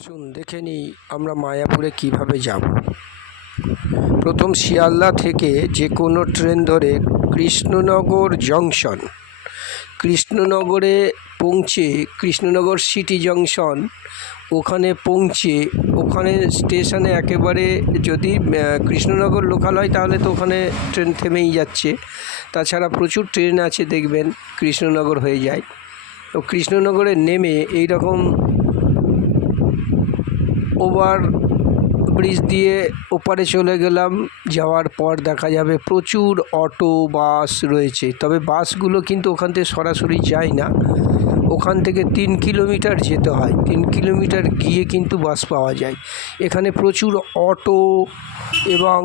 আসুন দেখে নিই আমরা মায়াপুরে কিভাবে যাব। প্রথম শিয়ালদা থেকে যে কোনো ট্রেন ধরে কৃষ্ণনগর জংশন, কৃষ্ণনগরে পৌঁছে কৃষ্ণনগর সিটি জংশন ওখানে পৌঁছে ওখানে স্টেশনে একেবারে যদি কৃষ্ণনগর লোকাল হয় তাহলে তো ওখানে ট্রেন থেমেই যাচ্ছে। তাছাড়া প্রচুর ট্রেন আছে দেখবেন কৃষ্ণনগর হয়ে যায়। তো কৃষ্ণনগরে নেমে এই রকম ওভার ব্রিজ দিয়ে ওপারে চলে গেলাম। যাওয়ার পর দেখা যাবে প্রচুর অটো বাস রয়েছে, তবে বাসগুলো কিন্তু ওখান থেকে সরাসরি যায় না, ওখান থেকে 3 কিলোমিটার যেতে হয়। 3 কিলোমিটার গিয়ে কিন্তু বাস পাওয়া যায়। এখানে প্রচুর অটো এবং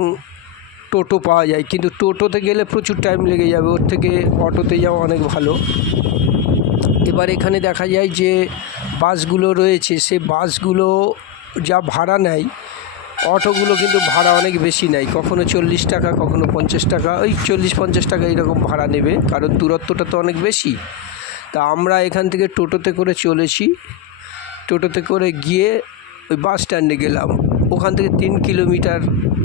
টোটো পাওয়া যায়, কিন্তু টোটোতে গেলে প্রচুর টাইম লেগে যাবে, ওর থেকে অটোতে যাওয়া অনেক ভালো। এবার এখানে দেখা যায় যে বাসগুলো রয়েছে, সে বাসগুলো যা ভাড়া নেয়, অটোগুলো কিন্তু ভাড়া অনেক বেশি নেয়, কখনো 40 টাকা, কখনো 50 টাকা, ওই 40-50 টাকা এইরকম ভাড়া নেবে, কারণ দূরত্বটা তো অনেক বেশি। তা আমরা এখান থেকে টোটোতে করে চলেছি, টোটোতে করে গিয়ে ওই বাস স্ট্যান্ডে গেলাম। ওখান থেকে 3 কিলোমিটার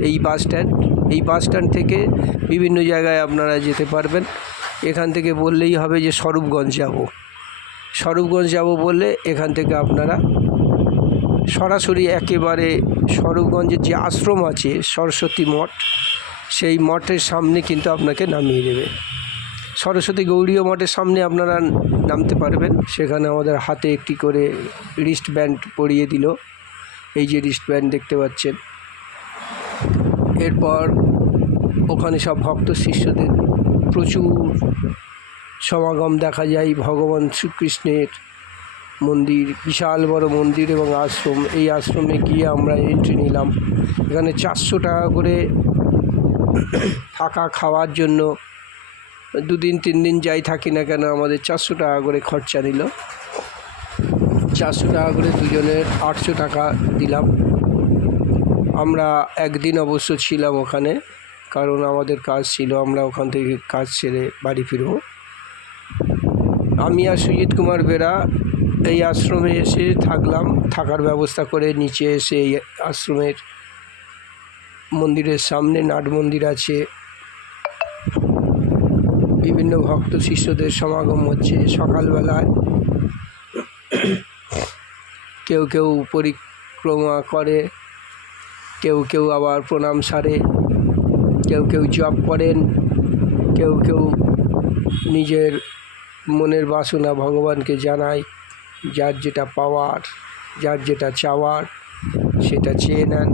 এই বাস স্ট্যান্ড। এই বাস স্ট্যান্ড থেকে বিভিন্ন জায়গায় আপনারা যেতে পারবেন। এখান থেকে বললেই হবে যে স্বরূপগঞ্জ যাব। স্বরূপগঞ্জ যাব বললে এখান থেকে আপনারা সরাসরি একেবারে স্বরূপগঞ্জের যে আশ্রম আছে সরস্বতী মঠ, সেই মঠের সামনে কিন্তু আপনাকে নামিয়ে দেবে। সরস্বতী গৌড়ীয় মঠের সামনে আপনারা নামতে পারবেন। সেখানে আমাদের হাতে একটি করে রিস্ট ব্যান্ড পরিয়ে দিল, এই যে রিস্ট ব্যান্ড দেখতে পাচ্ছেন। এরপর ওখানে সব ভক্ত শিষ্যদের প্রচুর সমাগম দেখা যায়। ভগবান শ্রীকৃষ্ণের মন্দির, বিশাল বড় মন্দির এবং আশ্রম। এই আশ্রমে গিয়ে আমরা এন্ট্রি নিলাম। এখানে 400 টাকা করে থাকা খাওয়ার জন্য 2 দিন 3 দিন যাই থাকি না কেন আমাদের 400 টাকা করে খরচা নিল। 400 টাকা করে দুজনের 800 টাকা দিলাম। আমরা একদিন অবশ্য ছিলাম ওখানে, কারণ আমাদের কাজ ছিল, আমরা ওখান থেকে কাজ ছেড়ে বাড়ি ফিরব। আমি আর সুজিত কুমার বেরা এই আশ্রমে এসে থাকলাম, থাকার ব্যবস্থা করে নিচে এসে এই আশ্রমের মন্দিরের সামনে নাট মন্দির আছে, বিভিন্ন ভক্ত শিষ্যদের সমাগম হচ্ছে সকালবেলায়। কেউ কেউ পরিক্রমা করে, কেউ কেউ আবার প্রণাম সারে, কেউ কেউ জপ করেন, কেউ কেউ নিজের মনের বাসনা ভগবানকে জানায়। যার যেটা পাওয়ার, যার যেটা চাওয়ার সেটা চেয়ে নেন।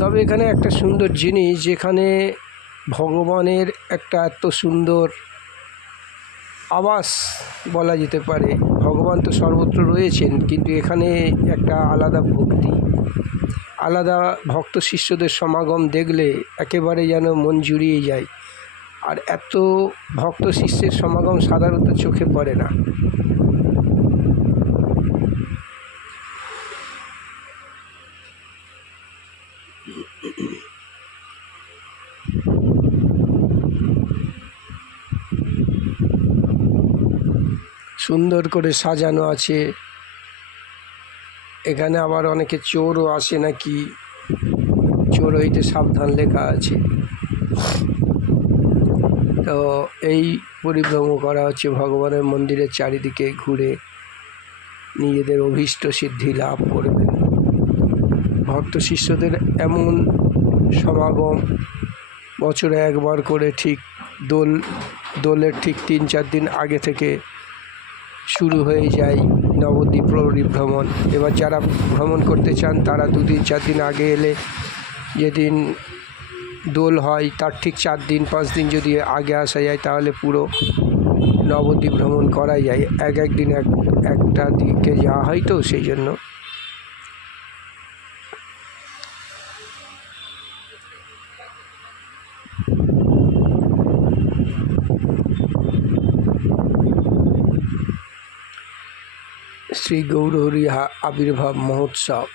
তবে এখানে একটা সুন্দর জিনিস, যেখানে ভগবানের একটা এত সুন্দর আবাস বলা যেতে পারে। ভগবান তো সর্বত্র রয়েছেন, কিন্তু এখানে একটা আলাদা ভক্তি, আলাদা ভক্ত শিষ্যদের সমাগম দেখলে একেবারে যেন মন জুড়িয়ে যায়। আর এত ভক্ত শিষ্যের সমাগম সাধারণত চোখে পড়ে না। সুন্দর করে সাজানো আছে। এখানে আবার অনেকে চোরও আসে নাকি, চোর হইতে সাবধান লেখা আছে। তো এই পরিভ্রমণ করা হচ্ছে ভগবানের মন্দিরের চারিদিকে ঘুরে, নিজেদের অভীষ্ট সিদ্ধি লাভ করবেন। ভক্ত শিষ্যদের এমন সমাগম বছরে একবার করে, ঠিক দোলের ঠিক 3-4 দিন আগে থেকে শুরু হয়ে যায় নবদ্বীপ পরিভ্রমণ। এবার যারা ভ্রমণ করতে চান তারা 2 দিন 4 দিন আগে এলে, যেদিন দোল হয় তার ঠিক 4 দিন 5 দিন যদি আগে আসা যায় তাহলে পুরো নবদ্বীপ ভ্রমণ করা যায়। এক দিন একটা দিকে যাওয়া হয়, তো সেই জন্য। শ্রী গৌরহরি আবির্ভাব মহোৎসব।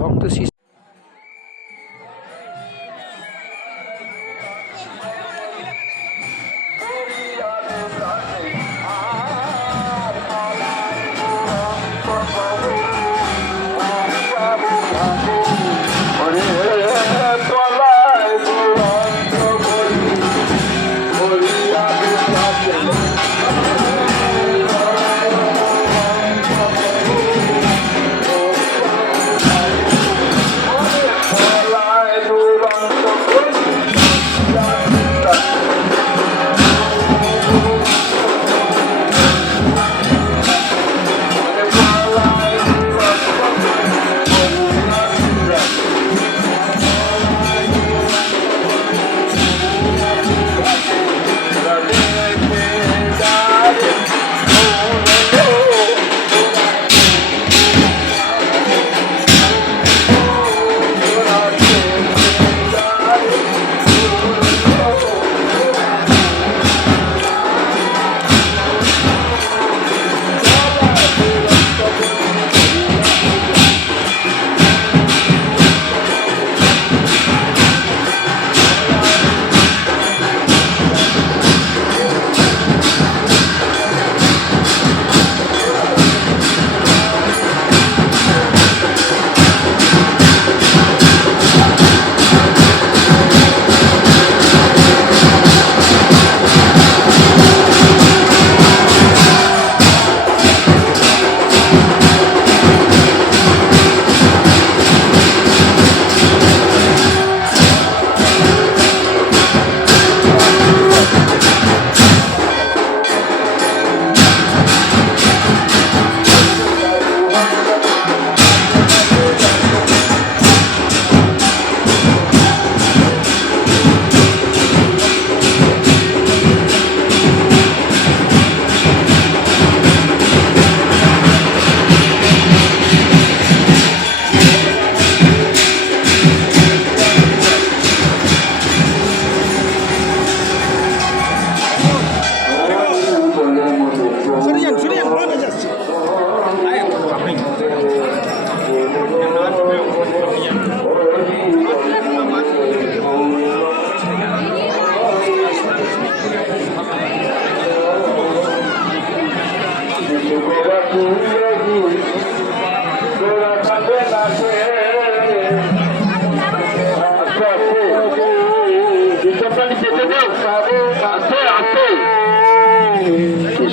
ভক্ত শিষ্য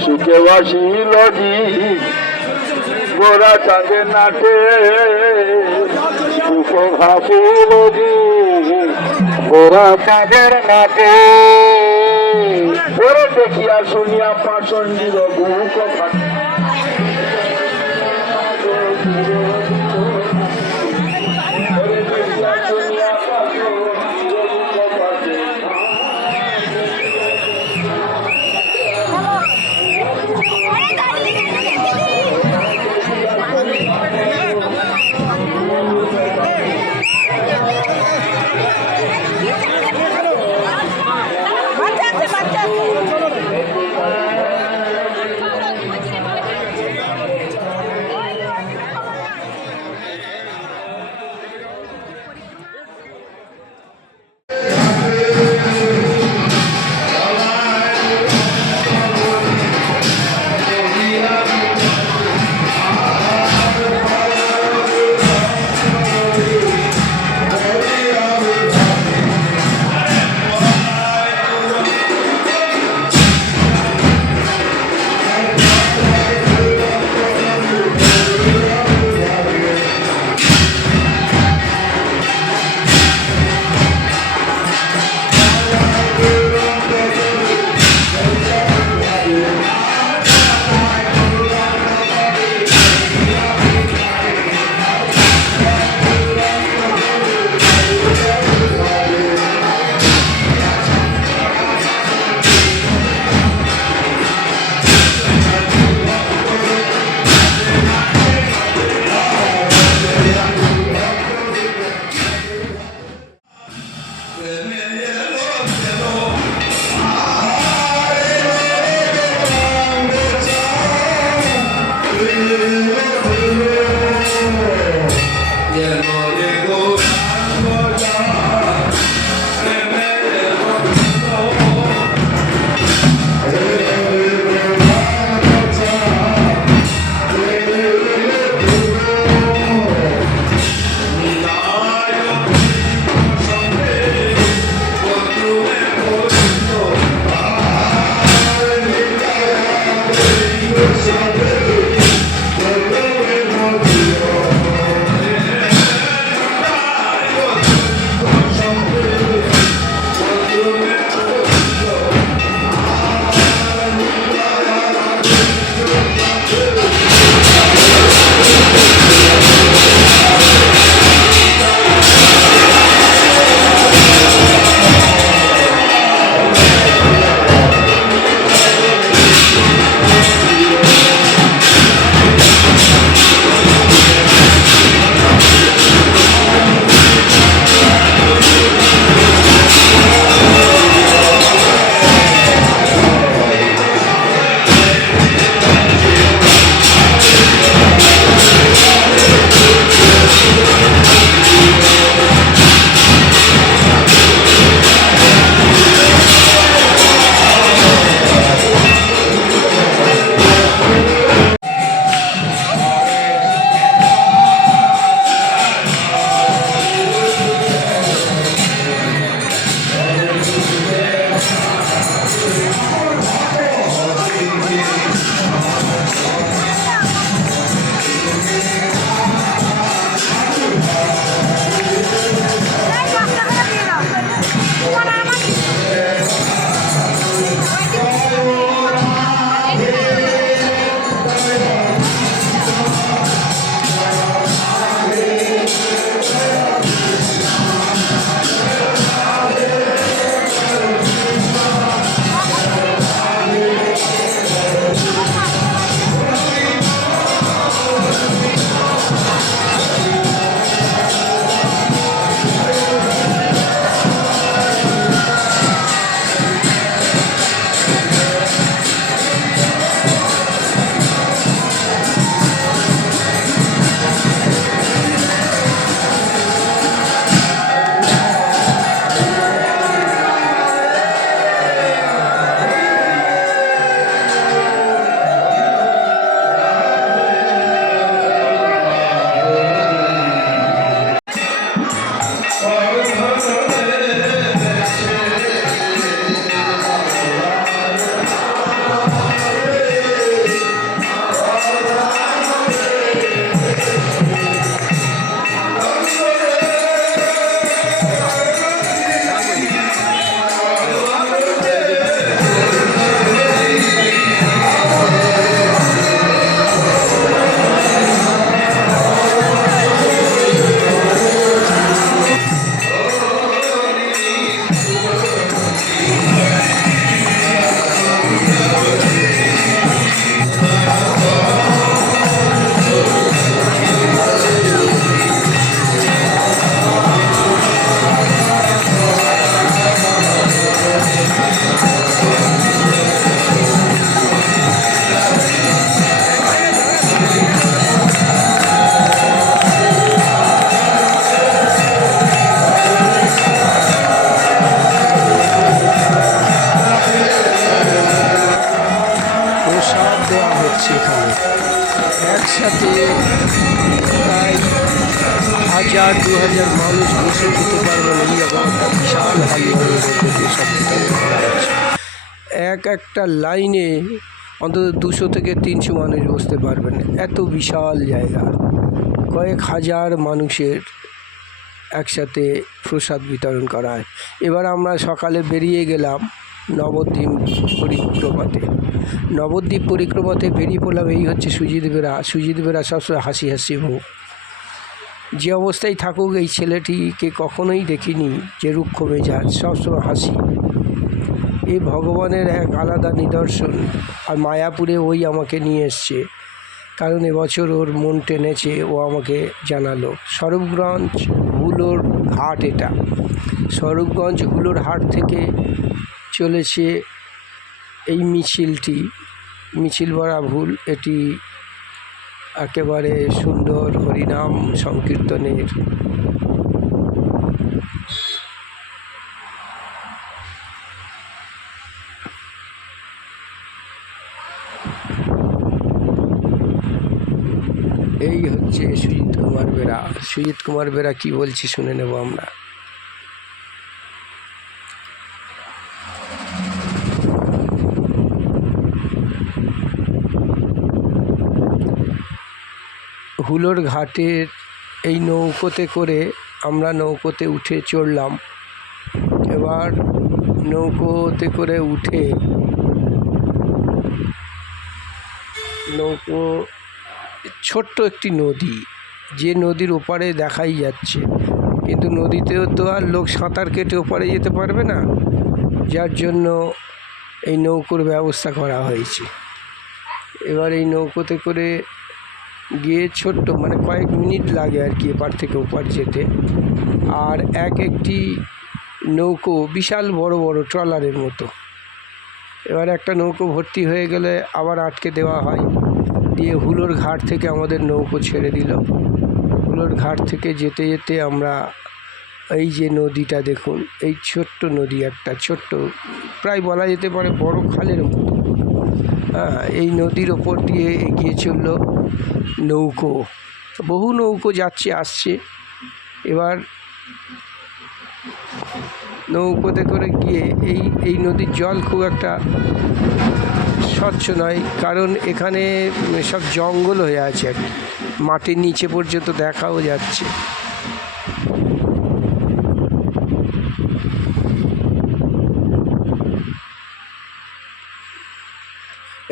সুখে বাসিল গোরা চাঁদে নাটে সুখ ভাসিল গোরা চাঁদের নাটে ওরে দেখিয়া শুনিয়া পাচন্ডির বুক ফাটে হচ্ছে এখানে। একসাথে প্রায় 1000-2000 মানুষ বসে খেতে পারবে না, এই একটা বিশাল হালিমের মধ্যে দিয়ে সব করা হচ্ছে। একটা লাইনে অন্তত 200 থেকে 300 মানুষ বসতে পারবেন, এত বিশাল জায়গা। কয়েক হাজার মানুষের একসাথে প্রসাদ বিতরণ করা হয়। এবার আমরা সকালে বেরিয়ে গেলাম নবদ্বীপ পরিক্রমাতে বেরিয়ে পড়লাম। এই হচ্ছে সুজিত বেরা সবসময় হাসি হাসি মুখ। যে অবস্থায় থাকুক, এই ছেলেটিকে কখনোই দেখিনি যে রুক্ষ মেজাজ, সবসময় হাসি। এই ভগবানের এক আলাদা নিদর্শন। আর মায়াপুরে ওই আমাকে নিয়ে এসছে, কারণ এবছর ওর মন টেনেছে, ও আমাকে জানালো। স্বরূপগঞ্জ হুলোর হাট, এটা স্বরূপগঞ্জ হুলোর হাট থেকে চলেছে এই মিছিল ভরা ভুল। এটি একেবারে সুন্দর হরিনাম সংকীর্তনের এই হচ্ছে সুজিত কুমার বেরা কি বলছি শুনে নেব আমরা। হুলোর ঘাটের এই নৌকোতে করে আমরা নৌকোতে উঠে চড়লাম। এবার নৌকোতে করে উঠে ছোট্ট একটি নদী, যে নদীর ওপারে দেখাই যাচ্ছে, কিন্তু নদীতেও তো আর লোক সাঁতার কেটে ওপারে যেতে পারবে না, যার জন্য এই নৌকোর ব্যবস্থা করা হয়েছে। এবার এই নৌকোতে করে গিয়ে ছোট্ট মানে কয়েক মিনিট লাগে আর কি এপার থেকে ওপার যেতে। আর একটি নৌকো বিশাল বড় বড় ট্রলারের মতো। এবার একটা নৌকো ভর্তি হয়ে গেলে আবার আটকে দেওয়া হয়, দিয়ে হুলোর ঘাট থেকে আমাদের নৌকো ছেড়ে দিল। হুলোর ঘাট থেকে যেতে যেতে আমরা এই যে নদীটা দেখুন, এই ছোট্ট নদী, একটা ছোট্ট, প্রায় বলা যেতে পারে বড় খালের মতো। এই নদীর ওপর দিয়ে এগিয়ে চলল নৌকো। বহু নৌকো যাচ্ছে আসছে। এবার নৌকোতে করে গিয়ে এই নদীর জল খুব একটা স্বচ্ছ নয়, কারণ এখানে সব জঙ্গল হয়ে আছে আর কি, মাটির নিচে পর্যন্ত দেখাও যাচ্ছে।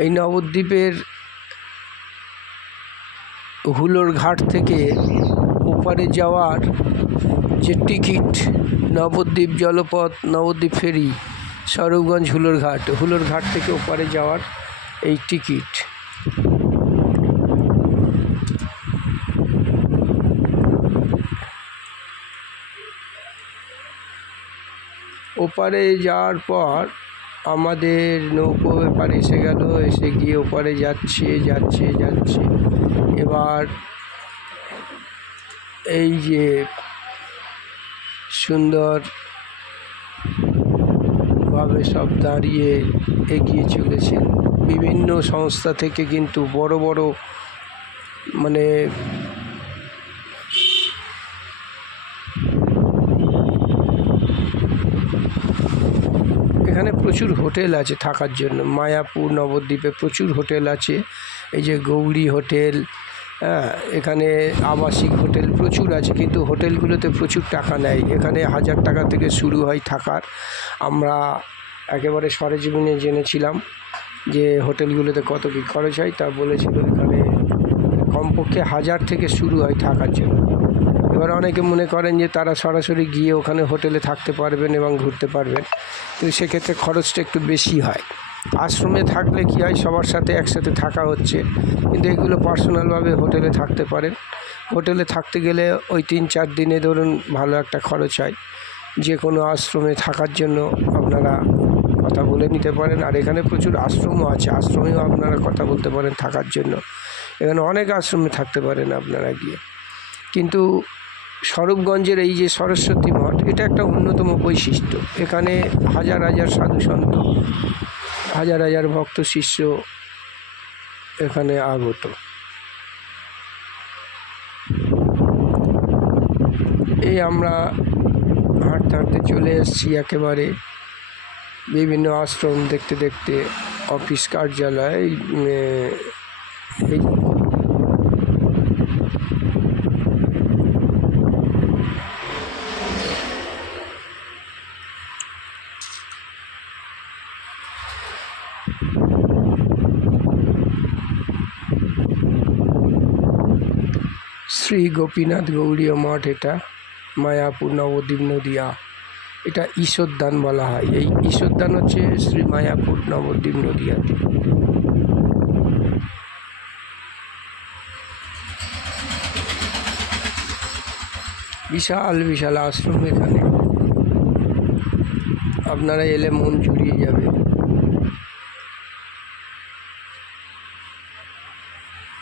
এই নবদ্বীপের হুলোর ঘাট থেকে ওপারে যাওয়ার যে টিকিট, নবদ্বীপ জলপথ, নবদ্বীপ ফেরি, স্বরূপগঞ্জ হুলোর ঘাট থেকে ওপারে যাওয়ার এই টিকিট। ওপারে যাওয়ার পর আমাদের নৌকো এপারে এসে গেল, এসে গিয়ে ওপারে যাচ্ছে। এবার এই যে সুন্দরভাবে সব দাঁড়িয়ে এগিয়ে চলেছেন বিভিন্ন সংস্থা থেকে, কিন্তু বড় বড় মানে এখানে প্রচুর হোটেল আছে থাকার জন্য। মায়াপুর নবদ্বীপে প্রচুর হোটেল আছে, এই যে গৌরী হোটেল, এখানে আবাসিক হোটেল প্রচুর আছে, কিন্তু হোটেলগুলোতে প্রচুর টাকা নেয়। এখানে 1000 টাকা থেকে শুরু হয় থাকার। আমরা একেবারে সরেজমিনে জেনেছিলাম যে হোটেলগুলোতে কত কী খরচ হয়, তা বলেছিল এখানে কমপক্ষে 1000 থেকে শুরু হয় থাকার জন্য। এবার অনেকে মনে করেন যে তারা সরাসরি গিয়ে ওখানে হোটেলে থাকতে পারবেন এবং ঘুরতে পারবেন, কিন্তু সেক্ষেত্রে খরচটা একটু বেশি হয়। আশ্রমে থাকলে কী হয়, সবার সাথে একসাথে থাকা হচ্ছে, কিন্তু এগুলো পার্সোনালভাবে হোটেলে থাকতে পারেন। হোটেলে থাকতে গেলে ওই 3-4 দিনে ধরুন ভালো একটা খরচ হয়। যে কোনো আশ্রমে থাকার জন্য আপনারা কথা বলে নিতে পারেন। আর এখানে প্রচুর আশ্রমও আছে, আশ্রমেও আপনারা কথা বলতে পারেন থাকার জন্য। এখানে অনেক আশ্রমে থাকতে পারেন আপনারা গিয়ে। কিন্তু স্বরূপগঞ্জের এই যে সরস্বতী মঠ, এটা একটা অন্যতম বৈশিষ্ট্য। এখানে হাজার হাজার সাধু সন্ত, হাজার হাজার ভক্ত শিষ্য এখানে আগত। এই আমরা হাঁটতে হাঁটতে চলে এসেছি একেবারে বিভিন্ন আশ্রম দেখতে দেখতে, অফিস কার্যালয়। এই শ্রী গোপীনাথ গৌড়ীয় মঠ, এটা মায়াপুর নবদ্বীপ নদিয়া। এটা ঈশ্বরদান বলা হয়। এই ঈশ্বরদান হচ্ছে শ্রী মায়াপুর নবদ্বীপ নদিয়াতে। বিশাল বিশাল আশ্রম এখানে, আপনারা এলে মন জুড়িয়ে যাবে।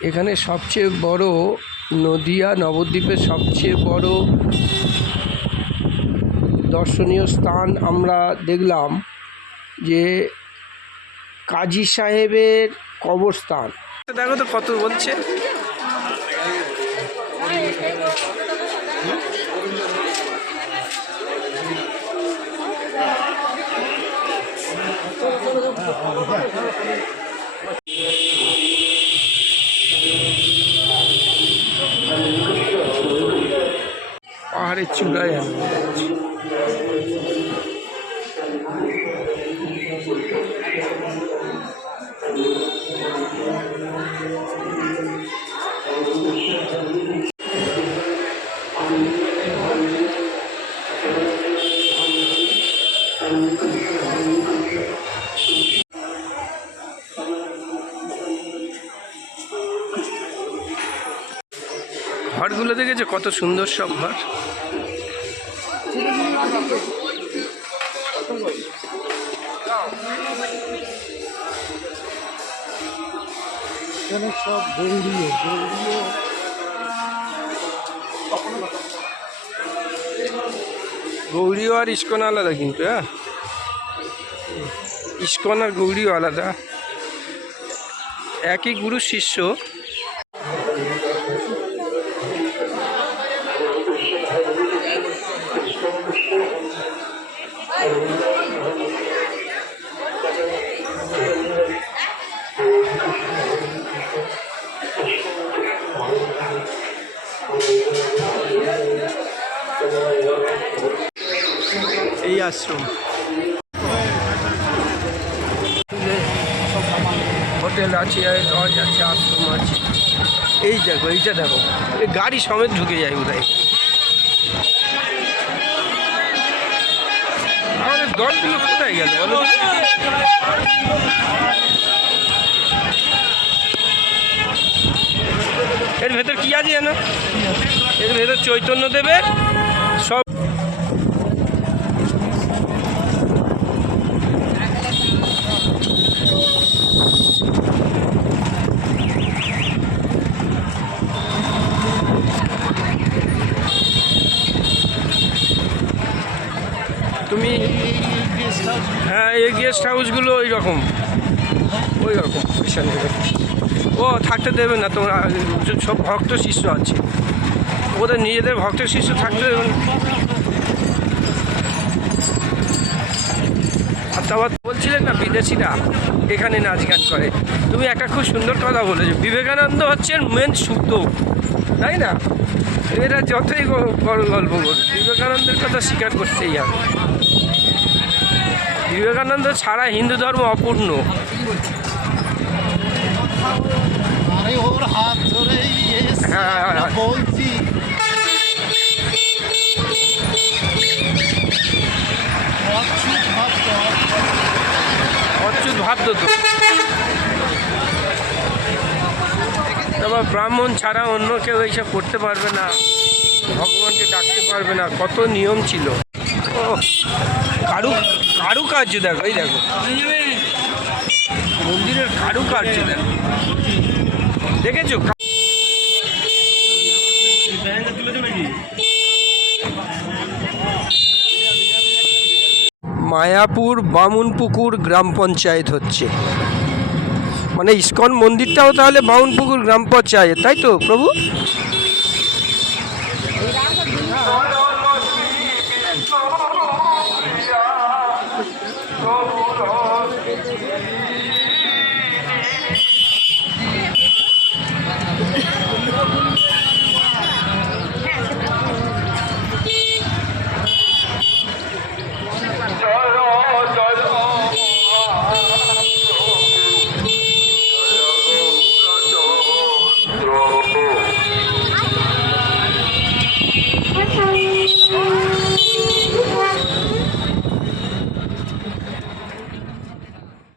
এখানে সবচেয়ে বড়, নদিয়া নবদ্বীপের সবচেয়ে বড় দর্শনীয় স্থান আমরা দেখলাম যে কাজী সাহেবের কবরস্থান। দেখো তো কত বলছে। পাহাড়ের চূড়ায় ঘরগুলো দেখেছো কত সুন্দর সব ঘর। সব গৌড়ীয় আর ইস্কন আলাদা কিন্তু, হ্যাঁ, ইস্কন আর গৌড়ীয় আলাদা, একই গুরুর শিষ্য। এই আশ্রম, হোটেল আছে, লজ আছে, আশ্রম আছে। এই দেখো, এইটা দেখো, এই গাড়ি সমেত ঢুকে যায় বোধহয়। আমাদের দলগুলো কোথায় গেল বলো? এর ভেতর কি আছে জানো? এর ভেতর চৈতন্য দেবের সব। তুমি হ্যাঁ, এই গেস্ট হাউসগুলো ওই রকম ও থাকতে দেবে না। তোমরা সব ভক্ত শিষ্য আছে, ওদের নিজেদের ভক্ত শিষ্য থাকতে দেবে না। আর তারপর বলছিলেন না বিদেশিরা এখানে নাচ গান করে। তুমি একটা খুব সুন্দর কথা বলেছো, বিবেকানন্দ হচ্ছেন মেন সুতো, তাই না? এরা যতই বড় গল্প করবে, বিবেকানন্দের কথা স্বীকার করতেই হবে। বিবেকানন্দ ছাড়া হিন্দু ধর্ম অপূর্ণ। ওর হাত ধরেই বলছি, অচ্যুত ভাবতো তো। তারপর ব্রাহ্মণ ছাড়া অন্য কেউ এইসব করতে পারবে না, ভগবানকে ডাকতে পারবে না, কত নিয়ম ছিল। ও কারুকার্য দেখো, এই দেখো মন্দিরের কারুকার্য দেখো, দেখেছো? মায়াপুর বামুনপুকুর গ্রাম পঞ্চায়েত হচ্ছে। মানে ইসকন মন্দিরটাও তাহলে বাউনপুকুর গ্রাম পঞ্চায়েত, তাই তো প্রভু?